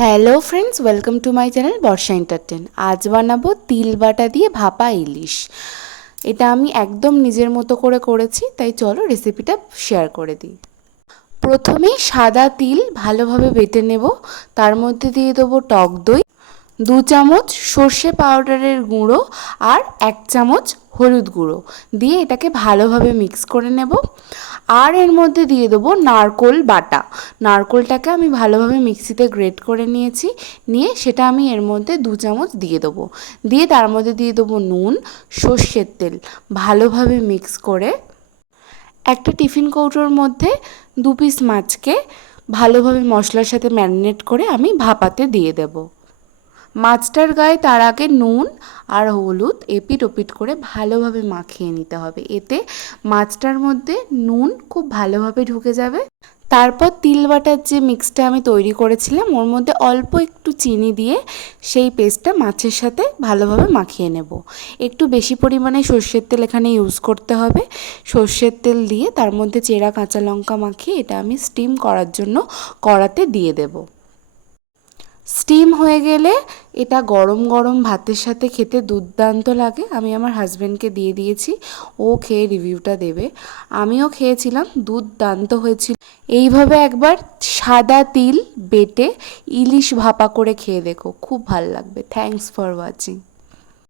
Hello friends, welcome to my channel Barsha entertain. আজ বানাবো তিল বাটা দিয়ে ভাপা ইলিশ। এটা আমি একদম নিজের মতো করে করেছি, তাই চলো রেসিপিটা শেয়ার করে দিই। প্রথমেই সাদা তিল ভালোভাবে বেটে নেব। তার মধ্যে দিয়ে দেবো টক দই, 2 চামচ সর্ষে পাউডারের গুঁড়ো আর 1 চামচ হলুদ গুঁড়ো দিয়ে এটাকে ভালোভাবে মিক্স করে নেব। আর এর মধ্যে দিয়ে দেবো নারকোল বাটা। নারকোলটাকে আমি ভালোভাবে মিক্সিতে গ্রেট করে নিয়েছি, নিয়ে সেটা আমি এর মধ্যে 2 চামচ দিয়ে দেবো। দিয়ে তার মধ্যে দিয়ে দেবো নুন, সর্ষের তেল। ভালোভাবে মিক্স করে একটা টিফিন কৌটোর মধ্যে 2 পিস মাছকে ভালোভাবে মশলার সাথে ম্যারিনেট করে আমি ভাপাতে দিয়ে দেবো। মাছটার গায়ে তার আগে নুন আর হলুদ এপিট ওপিট করে ভালোভাবে মাখিয়ে নিতে হবে, এতে মাছটার মধ্যে নুন খুব ভালোভাবে ঢুকে যাবে। তারপর তিল বাটার যে মিক্সটা আমি তৈরি করেছিলাম ওর মধ্যে অল্প একটু চিনি দিয়ে সেই পেস্টটা মাছের সাথে ভালোভাবে মাখিয়ে নেব। একটু বেশি পরিমাণে সর্ষের তেল এখানে ইউজ করতে হবে। সর্ষের তেল দিয়ে তার মধ্যে চেরা কাঁচা লঙ্কা মাখিয়ে এটা আমি স্টিম করার জন্য কড়াতে দিয়ে দেবো। স্টিম হয়ে গেলে এটা গরম গরম ভাতের সাথে খেতে দুর্দান্ত লাগে। আমি আমার হাজব্যান্ডকে দিয়ে দিয়েছি, ও খেয়ে রিভিউটা দেবে। আমিও খেয়েছিলাম, দুর্দান্ত হয়েছিল। এইভাবে একবার সাদা তিল বেটে ইলিশ ভাপা করে খেয়ে দেখো, খুব ভালো লাগবে। Thanks for watching.